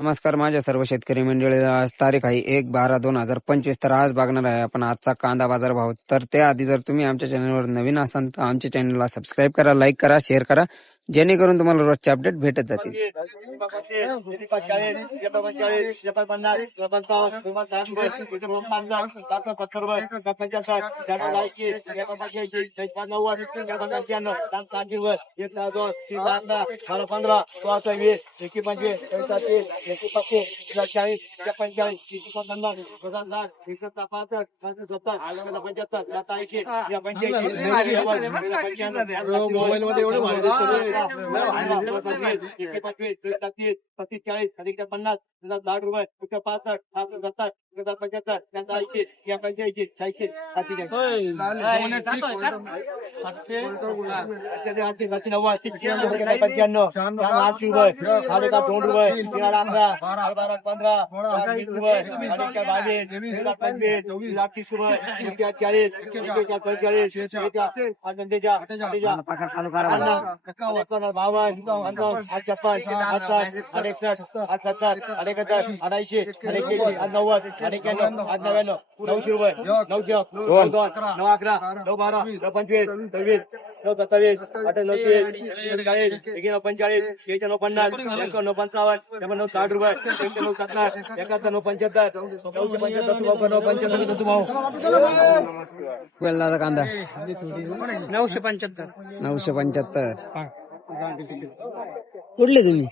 नमस्कार माझ्या सर्व शेतकरी मंडळी. आज तारीख आहे 1/12/2025. तर आज बघणार आहे आपण आजचा कांदा बाजार भाव. तर त्याआधी जर तुम्ही आमच्या चॅनलवर नवीन असाल तर आमच्या चॅनलला सबस्क्राईब करा, लाईक करा, शेअर करा, जेणेकरून तुम्हाला रोजचे अपडेट भेटत जातील. दादा कांदा 975. 975. कुठले तुम्ही?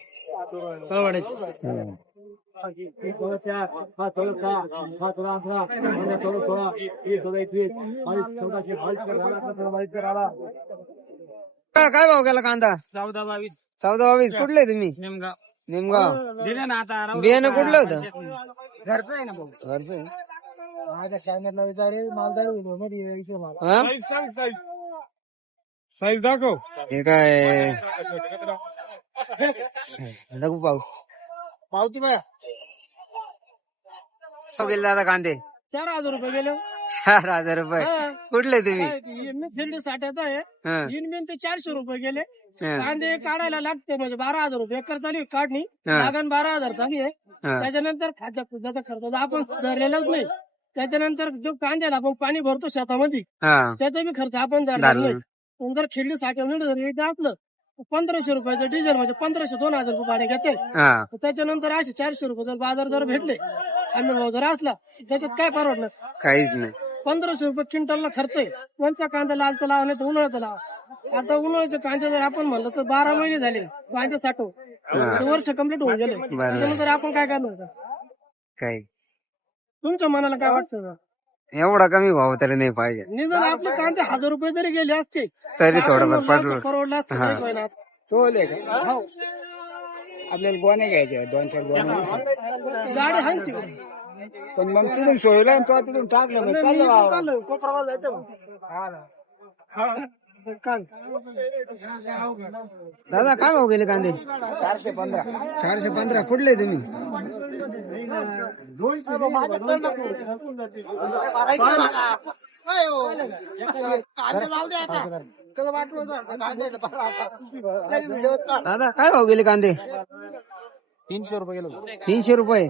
काय भाव गेला कांदा? 14-22. 14-22. कुठले तुम्ही? नेमगाव. निमगाव. दिले ना आता बियाणं कुठलं होतं? घरचं आहे ना भाऊ. घरचं आहे. माझ्या चॅनलला विचारे मालदार हा? साईज दाखव. हे काय नको पाहू. पावती बाया गेले दादा कांदे? 4,000 रुपये गेले. 4,000 रुपये. कुठले तुम्ही? दिल्ली साठ्याचा आहे. हा, इनबिन ते 400 रुपये गेले. हा, कांदे काढायला लागते म्हणजे 12,000 रुपये एकर चालू आहे काढणी. हा, लागण 12,000 चालू आहे. हा. त्याच्यानंतर खाद्य खुद्याचा खर्च तर आपण धरलेलाच नाही. त्याच्यानंतर जो कांद्याला आपण पाणी भरतो शेतामध्ये हा. त्याचा बी खर्च आपण धरलेला धरला. नाही. पण जर खेळली साठवून जर रेट असलं 1,500 रुपयाचं डिझेल म्हणजे 1,500-2,000 रुपये भाडे घेते. हा. त्याच्यानंतर असे 400 रुपये जर बाजार जर भेटले आणि भाव जर असला त्याच्यात काय परवडणार? काहीच नाही. 1,500 रुपये क्विंटलला खर्च आहे. कोणत्या कांदा लालचं लावा नाही तर उन्हाळ्याचं लावा. आता उन्हाळ्याचे कांदे जर आपण म्हणलं तर 12 महिने झाले कांदे साठवून हा. ते वर्ष कम्प्लीट होऊन गेले. त्याच्यानंतर आपण काय करणार? काही तुमच्या मनाला काय वाटतं? एवढा कमी भाव तरी नाही पाहिजे. निदान आपले कांदे 1,000 रुपये जरी गेले असते तरी आपण थोडंफार म्हणलं असतं पडलं. परवडलं असतं. हा. काही महिन्यात. हो. आपल्याला गोण्या घ्यायच्या 2-4 गोण्या गाडी आहे ती. पण मग तिथून सोयला तो तिथून टाकलं मग चाललं वावरात. चाललं, कोपराला जायचं. काय? दादा काय भाव गेले कांदे? 415. 415. कुठले तुम्ही? दादा काय भाव गेले कांदे? 300 रुपये गेलो. 300 रुपये.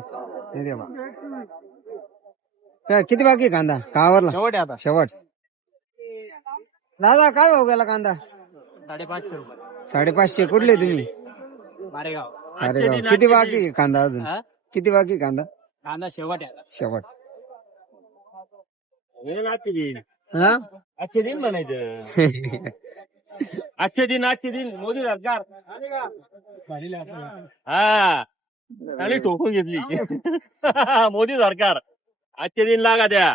हे देवा. काय किती बाकी आहे कांदा? कावरला शेवट आहे आता. शेवट. दादा काय भाव गेला कांदा? 550 रुपये. 550. कुठले तुम्ही? मारेगाव. अरे गाव. किती बाकी आहे कांदा अजून? किती बाकी आहे कांदा? कांदा शेवट आहे. शेवट. आजचे दिन हा? आजचे दिन म्हणायचं. आजचे दिन मोदी सरकार हा आणि ठोकून घेतली. मोदी सरकार आजचे दिन लागा द्या.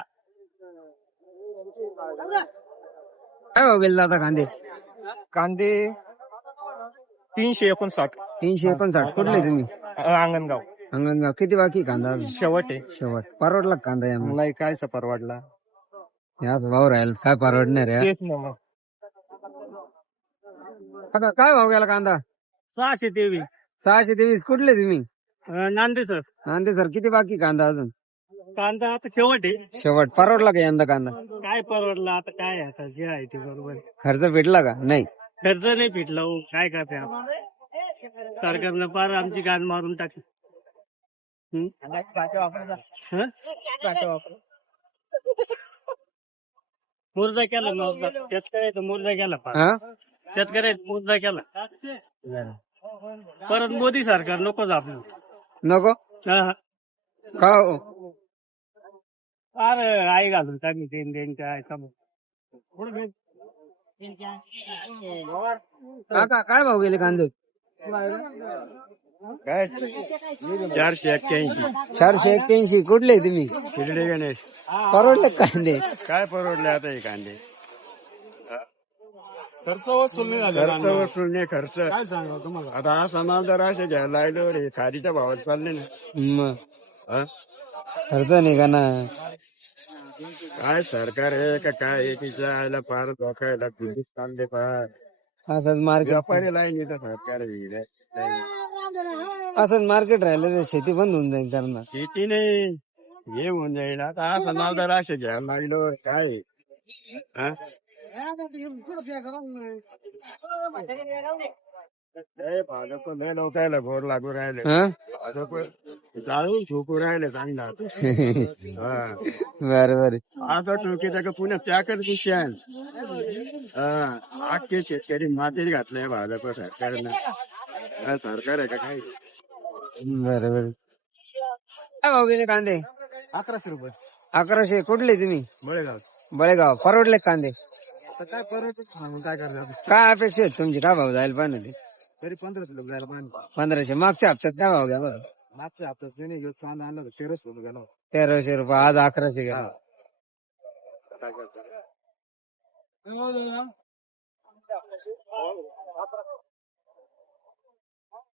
काय भाव गेले दादा कांदे? कांदे 359. 359. कुठले तुम्ही? अंगणगाव. अंगणगाव. किती बाकी कांदा अजून? शेवट आहे. शेवट. परवडला का कांदा यांना? नाही काय परवडला. याच भाव राहील काय परवडणार आहे? तेच ना मग. आता काय भाव गेला कांदा? 623. 623. कुठले तुम्ही? नांदे सर. नांदे सर. किती बाकी कांदा अजून? कांदा आता शेवट आहे. शेवट. परवडला का यंदा कांदा? काय परवडला आता काय आहे आता जे आहे ते बरोबर. खर्च भेटला का? नाही. खर्च नाही भेटला हो काय करते सरकारनं पार आमची गाण मारून टाकली. मुर्दा केला शेतकऱ्याचा मुर्दा केला हा शेतकऱ्याचा मुर्दा केला परत मोदी सरकार नकोच आपलं नको का हो? अरे आई घालून टाकली त्यांच्या काका काय भाव गेले कांदे? काय 481 481 कुठले तुम्ही? शिर्डी गणेश परवडले कांदे? काय परवडले आता हे कांदे? खर्च वसूल नाही खर्च वसूल नाही खर्च काय सांगा तुम्हाला आता हा समाज जर असे घ्यायला लागलो रे खादीच्या भावात चालले ना मग हा? खर्च नाही का ना? काय सरकार आहे का काय आहे तिच्या आयला फार धोकायला गुंडीत कांदे फार असंच मार्केट व्यापारी लाईन येतं सरकार आहे. असंच मार्केट राहिलं तर शेती बंद होऊन जाईल करणार. शेती नाही हे होऊन जाईल आता हा समाज जर असे घ्यायला लागलो काय आहे? हा? लय भाजप लय लोकायला घोर लागू राहिले हा? भाजप जाळून झोपू राहिले चांगला हा बरोबर आता टोकीचा का पुण्यात त्याकच विषय आहे अख्खे शेतकरी मातीत घातलंय भाजप सरकारनं काय सरकार आहे का काय बरोबर. काय भाव गेले कांदे? 1100 रुपये 1100. कुठले तुम्ही? बळेगाव बळेगाव. परवडले कांदे? आता काय परत काय करणार काय अपेक्षा आहेत तुमची? काय भाव जायला पाहिजे? तरी 1500 रुपये जायला पाहिजे 1500. मागच्या हप्त्यात काय भाव घ्या बरं? मागच्या हप्त्यात नाही कांदा आणला 1300 रुपये गेला 1300 रुपये. आज 1100 घ्या. काय करणार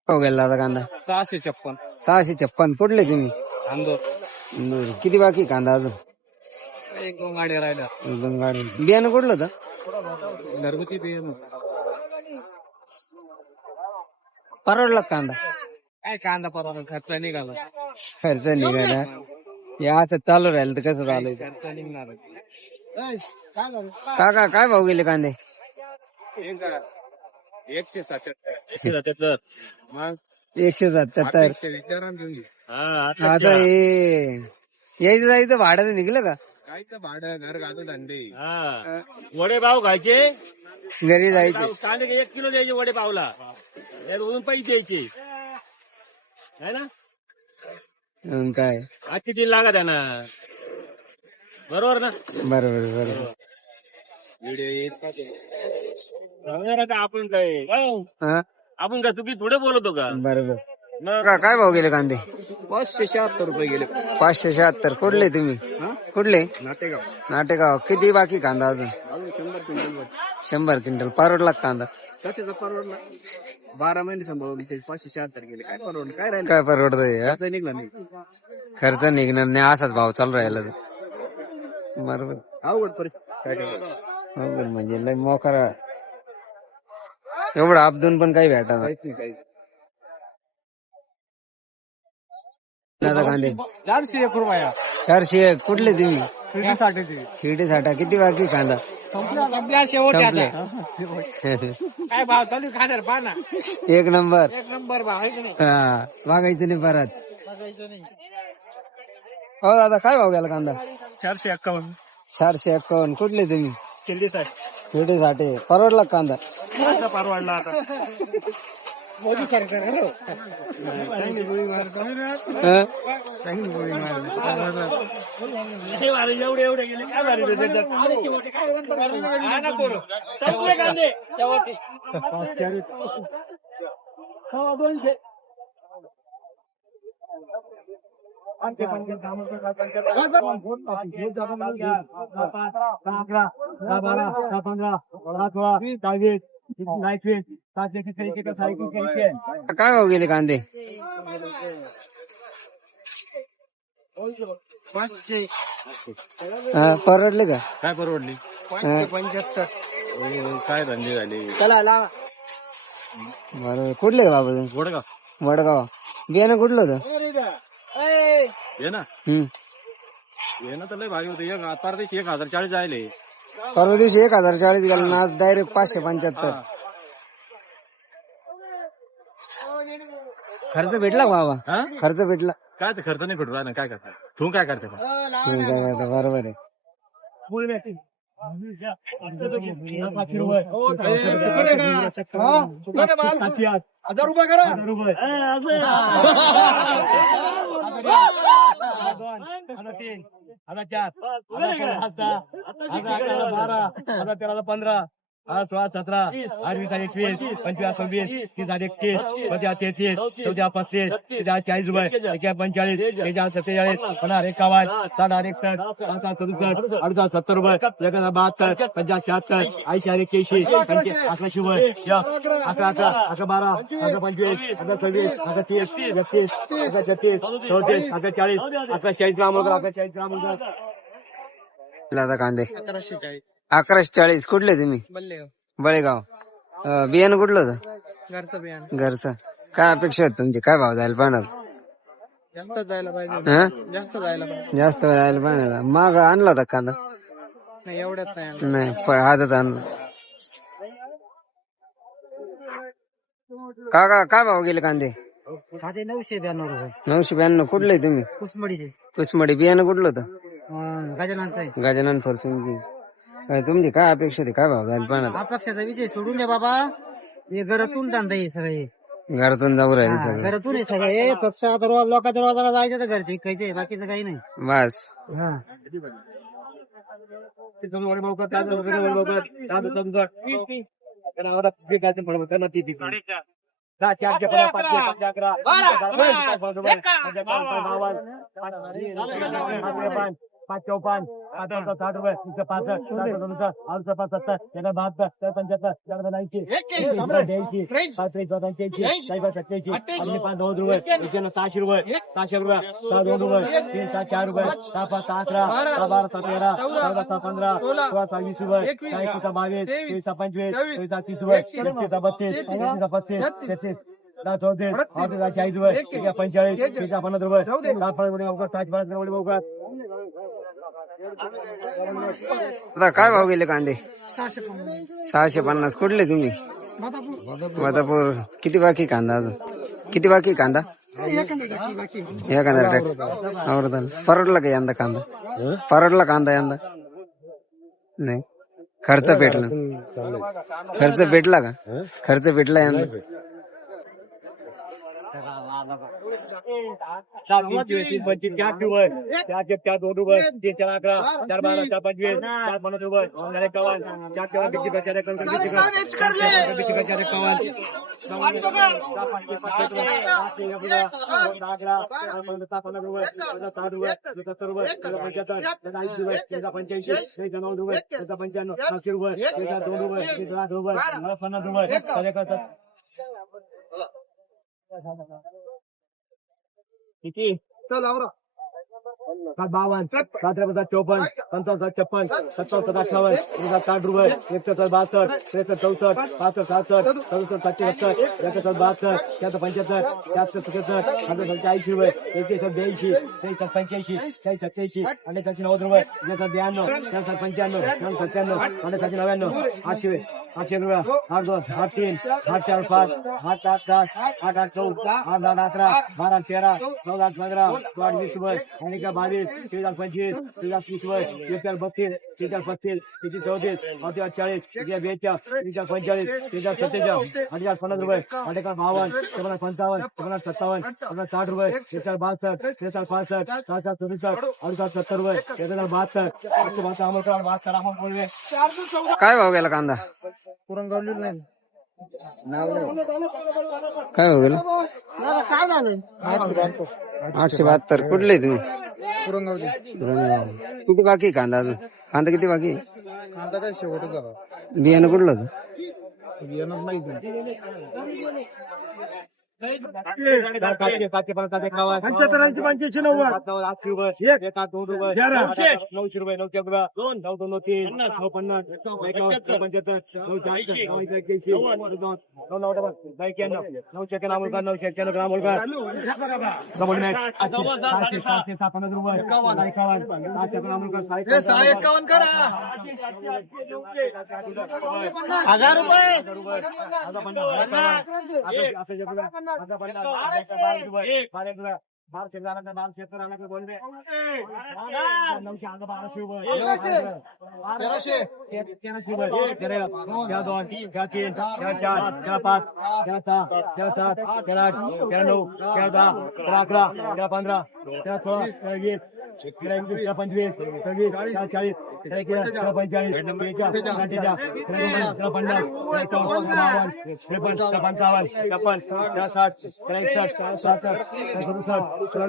भाव गेला आता कांदा? 656 656. कुठले तुम्ही? अंदोर बरं. किती बाकी कांदा अजून? 1-2 गाड्या राहिल्या एकदम गाडी. बियाणं कुठलं होतं? घरगुती बियाणं परवडला का कांदा? काय कांदा परवडा खर्च निघाला खर्च निघाला. हे असं चालू राहिलं तर कसं चालू? खर्च निघणार काका काय भाव गेले कांदे? 177 मग 177. आता हे यायचं जायचं भाडं निघलं का? काय तर भाडं घर घालून धंदे वडे पाव खायचे घरी जायचं? कांदे 1 किलो द्यायचे वडे पावला त्यावरून पैसे द्यायचे है ना काय आजची दिन लागत आहे ना बरोबर ना बरोबर बरोबर. व्हिडिओ येत आपण काय हा आपण काय चुकी थोडे बोलतो का बरोबर. काय भाव गेले कांदे? 576 रुपये गेले 576. कुठले तुम्ही? कुठले? नाटेगाव नाटेगाव. किती बाकी कांदा अजून? 100 क्विंटल 100 क्विंटल. परवडला का कांदा? कशाचा परवडला 12 महिने सांभाळून ते 576 गेले काय परवडलं काय राहिलं काय परवडतंय? आता निघला नाही खर्च निघणार नाही असाच भाव चालू राहिला तर. बरोबर. अवघड परिस्थिती काय करणार अवघड म्हणजे लय मोकरा एवढं आपदून पण काही भेटा काहीच नाही काही कांदे 401 रुपया 401. कुठले तुम्ही? शिर्डीसाठीचे शिर्डी साठा. किती बाकी कांदा? संपल्या शेवट संपले. काय भाव चालू खाणार पहा ना एक नंबर. 1 नंबर भाव आहे की नाही हा मागायचं नाही परत. बघायचं नाही हो दादा काय भाव गेला कांदा? 451 451. कुठले तुम्ही? शिर्डीसाठी शिर्डी साठे. परवडला का कांदा? परवडला आता मोदी सरकार एवढे एवढे गेले काय कांदे 200 काय भाव गेले कांदे? 500 परवडले का? काय परवडली 575 काय धंदे झाले बरोबर. कुठले का बाबा? गोडगाव वडगाव. बियाणं कुठलं होतं? ये ना ये ना तर लय भारी होतं परवा दिवशी 1040 जायले परवा दिवशी 1040 गेला ना आज डायरेक्ट 575. खर्च भेटला का बाबा? हा? खर्च भेटला? काय ते खर्च नाही भेटला ना, काय करता तू काय करते मग? तुम्ही काय करता? बरोबर आहे. हजार रुपये करा. तेरा 15 16 17 18 21 25 26 30 31 32 33 14 35 40 रुपये 45 46 47 50 51 60 61 67 68 70 रुपये 72 50 76 80 81 11 रुपये 11 11 12 25 26 30 31 33 34 40 40 ग्राम 40 ग्राम आता कांदे 1140 1140. कुठले तुम्ही? बळेगाव. बियाणं कुठलं होतं? घरचं बियाण घरचं. काय अपेक्षा आहेत तुमची? काय भाव जायला पाहणार? जास्त जायला पाहिजे. हा? जास्त जायला पाहिजे. जास्त जायला पाहणार. माग आणला होता कांदा? नाही एवढ्यात नाही. नाही, आजच आणला. काय भाव गेले कांदे? साधे 992 रुपये. 992. कुठले तुम्ही? कुसमडीचे कुसमडी. बियाणं कुठलं होतं? गजाननचा आहे. गजानन फरसुंगी. काय तुमची काय अपेक्षा होती? काय भाव जायला पाहणार? अपक्षाचा विषय सोडून द्या बाबा. हे घरातून धंदा आहे सगळे. घरातून जाऊ राहिले सगळं. घरातून आहे सगळे. फक्त आता लोकांच्या रोजाला जायचं तर घरचे खायचे, बाकीचं काही नाही. बस. हा पाच 54 60 रुपये 65 70 72 75 80 85 5 रुपये 600 रुपये 700 रुपये 2 रुपये 3 7 4 रुपये 6 5 11 12 17 14 15 16 20 रुपये 21 22 23 25 30 रुपये 32 35 33 34 40 रुपये 45 50 रुपये 60 आता काय भाव गेले कांदे? 650. कुठले तुम्ही? मधापूर. किती बाकी कांदा अजून? किती बाकी कांदा? एखादा आवडत. परवडला का यंदा कांदा? परवडला कांदा यंदा? नाही. खर्च भेटला? खर्च भेटला का? खर्च भेटला यंदा? 7 25 25 4 रुपये 4 2 रुपये 3 4 11 4 12 4 25 4 50 रुपये 4 51 4 4 किती 52 7 54 55 56 57 58 60 रुपये 61 62 63 64 65 67 67 77 72 75 77 80 रुपये 81 82 85 87 88 90 रुपये 92 95 97 99 800 800 रुपये 8 2 8 3 8 4 5 8 8 10 8 8 9 8 9 11 12 13 14 15 16 20 रुपये आणि का 22 25 25 30 रुपये 32 33 34 34 40 42 45 50 रुपये 8 का 52 55 57 60 रुपये 62 63 65 70 रुपये 72 काय भाव गेला कांदा? पुरंगावली नाही. काय भाव गेला? काय झालं? 872. कुठले तुम्ही? पुरंगावली. किती बाकी कांदा अजून? कांदा किती बाकी? कांदा काय शेवटच झाला. बियाणं कुठलं होतं? बियाणं माहिती सातशे 85 85 90 8 रुपये 1 8 2 रुपये 900 रुपये 9 रुपये 9 2 3 9 50 75 9 1000 रुपये आता 12 12 12 12 12 बोल रे 900 अंग 1200 1300 त्या 2 त्या 3 त्या 4 त्या 5 त्या 6 त्या 7 त्या 8 त्या 9 त्या 10 त्या 11 त्या 15 त्या 16 त्या 20 त्या 21 त्या 25 26 त्या 40 त्या 41 त्या 45 त्या 50 त्या 50 त्या 55 त्या 56 त्या 60 त्या 61 त्या 67 त्या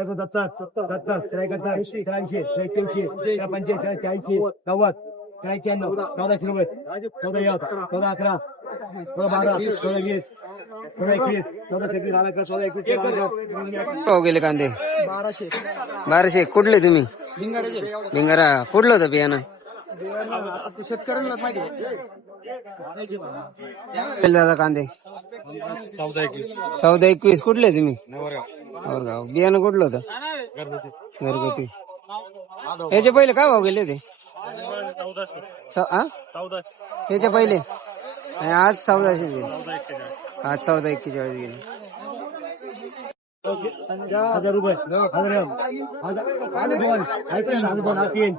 67 त्या 70 त्या 81 त्या 80 त्या 81 त्या 85 त्या 40 90 त्या 91 1400 रुपये 14 14 11 14 12 14 20 14 21 14 23 झाला का 14 21 हो गेले कांदे 1200 कुठले तुम्ही भिंगारा कुठलं होतं बियाणं शेतकऱ्यांना माहिती दादा कांदे 14-21 कुठले तुम्ही गाव बियाणं कुठलं होतं घरगुती याच्या पहिले काय भाव गेले ते याच्या पहिले आणि आज 1400 गेले आज 1441 गेले 1000 रुपये 1000 3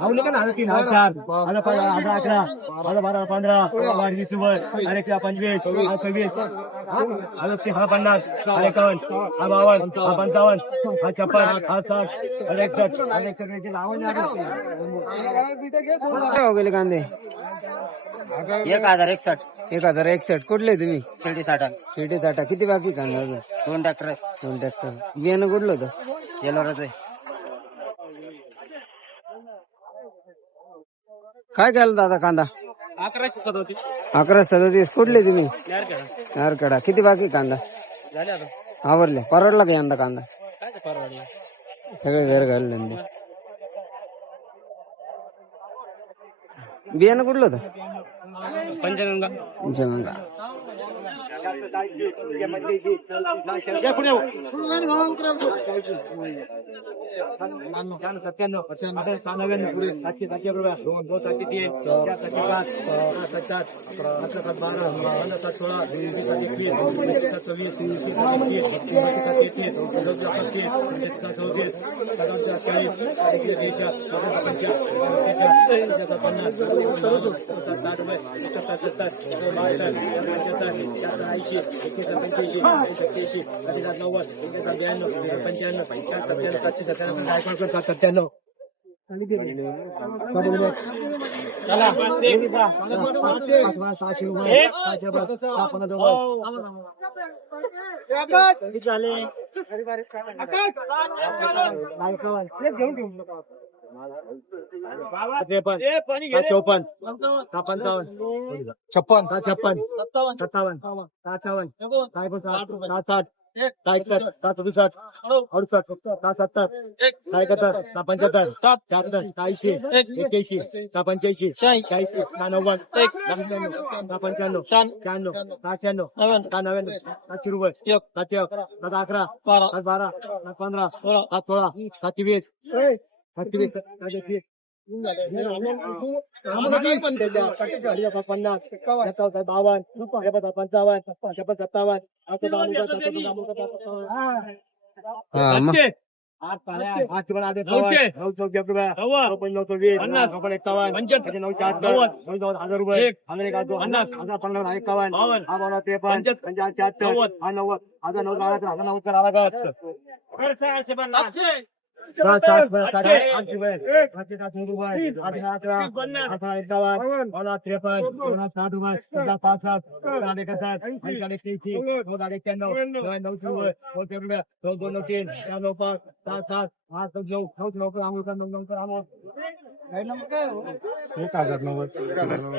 आवले का ना 3 4 11 12 15 20 रुपये 25 26 50 50 51 52 55 56 काय भाव गेले कांदे 1061 कुठले तुम्ही शेटी साठा किती बाकी कांदा अजून 2 ट्रॅक्टर बियाणं कुठलं होतं काय केलं दादा कांदा 1137 कुठले तुम्ही नारकडा किती बाकी कांदा आवरले परवडला का यंदा कांदा सगळे घर घालले बियाणं कुठलं होतं पंचगंगा चौपन 55 56 57 57 58 60 67 67 68 71 75 76 80 81 85 86 90 95 96 97 700 रुपये 7 11 12 15 16 27 27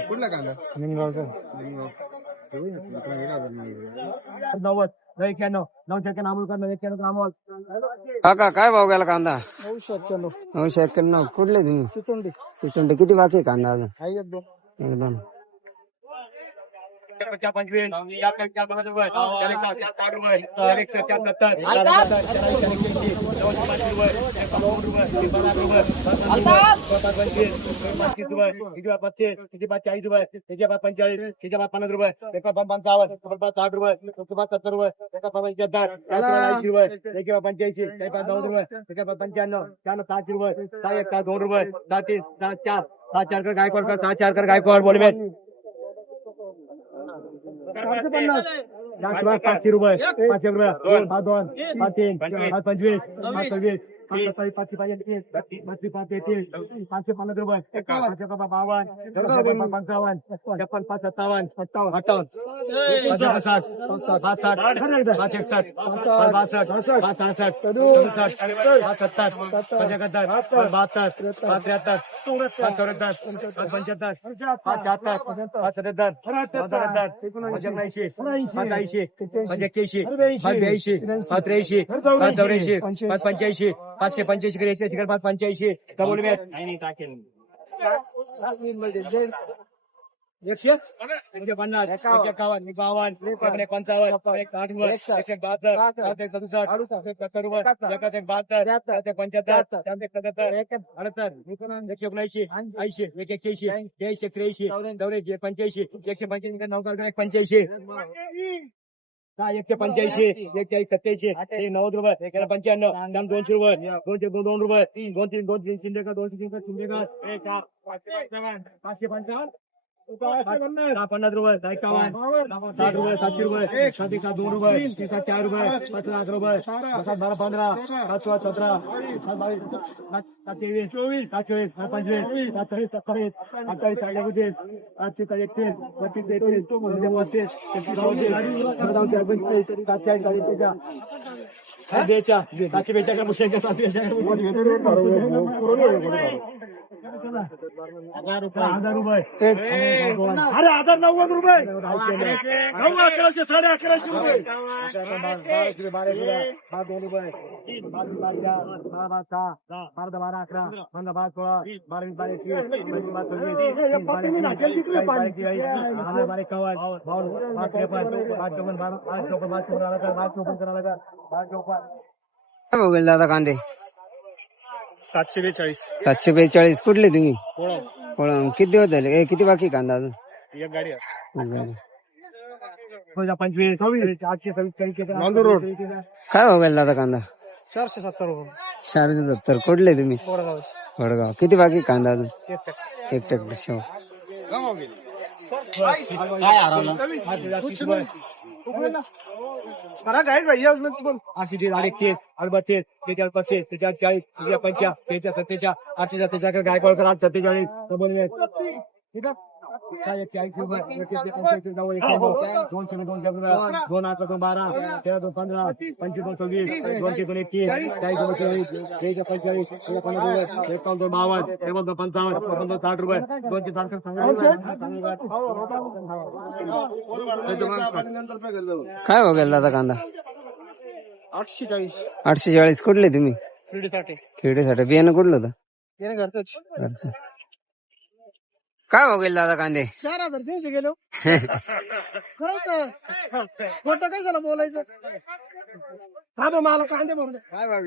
कुठला कांदा 91 काका काय भाव गेला कांदा 991 कुठले तुम्ही चिचुंडी किती बाकी आहे कांदा अजून एकदम चार 25, चार 50 रुपये, चार 60 रुपये, चार 70, चार 80, 85 रुपये, 52 रुपये, 52 रुपये, 25 रुपये, किती 25, किती 40 रुपये, किती 45, किती 50 रुपये, 55, 60 रुपये, 70 रुपये, 75, 80 रुपये, 85, 90 रुपये, 95, 60 रुपये, 2 रुपये, 7 4 कर गायकवाड का 4 कर गायकवाड बोल में 500 रुपये 500 रुपये 2 3 25 26 550 रुपये 555 55 57 58 585 डबल में 150 151 151 51 55 185 187 90 रुपये 95 200 रुपये 202 रुपये 2 3 शिंदे का 555 50 रुपये 51 60 रुपये 700 रुपये 2 रुपये 4 रुपये 5 लाख रुपये 12 15 7 17 27 24 25 27 हजार रुपये अरे 1090 रुपये 1100 साडे 1100 रुपये 12 रुपये काय भाव गेले दादा कांदे 742 742 कुठले तुम्ही कोळा किती दिवस झाले किती बाकी कांदा अजून एक गाडी आहे. 25 826 रोड काय भाव गेला दादा कांदा 470 रुपये 470 कुठले तुम्ही वडगाव किती बाकी कांदा अजून एक टक्के शेव करा काय भैया उसमें तुम 80 38 38 43 45 46 47 48 गायकवाड करा 47 डबल में ठीक आहे 41 रुपये 2 8 2 12 13 2 15 25 2 20 2 3 40 45 2 52 60 रुपये 2 काय भाव गेला दादा कांदा 840 840 कुठले तुम्ही पिढीसाठी खेडीसाठी बियाणं कुठलं होतं त्याने घरच काय भाव गेला दादा कांदे 4300 गेलो खरंच खोटं काय झालं बोलायचं हा मला कांदे भरून काय भाव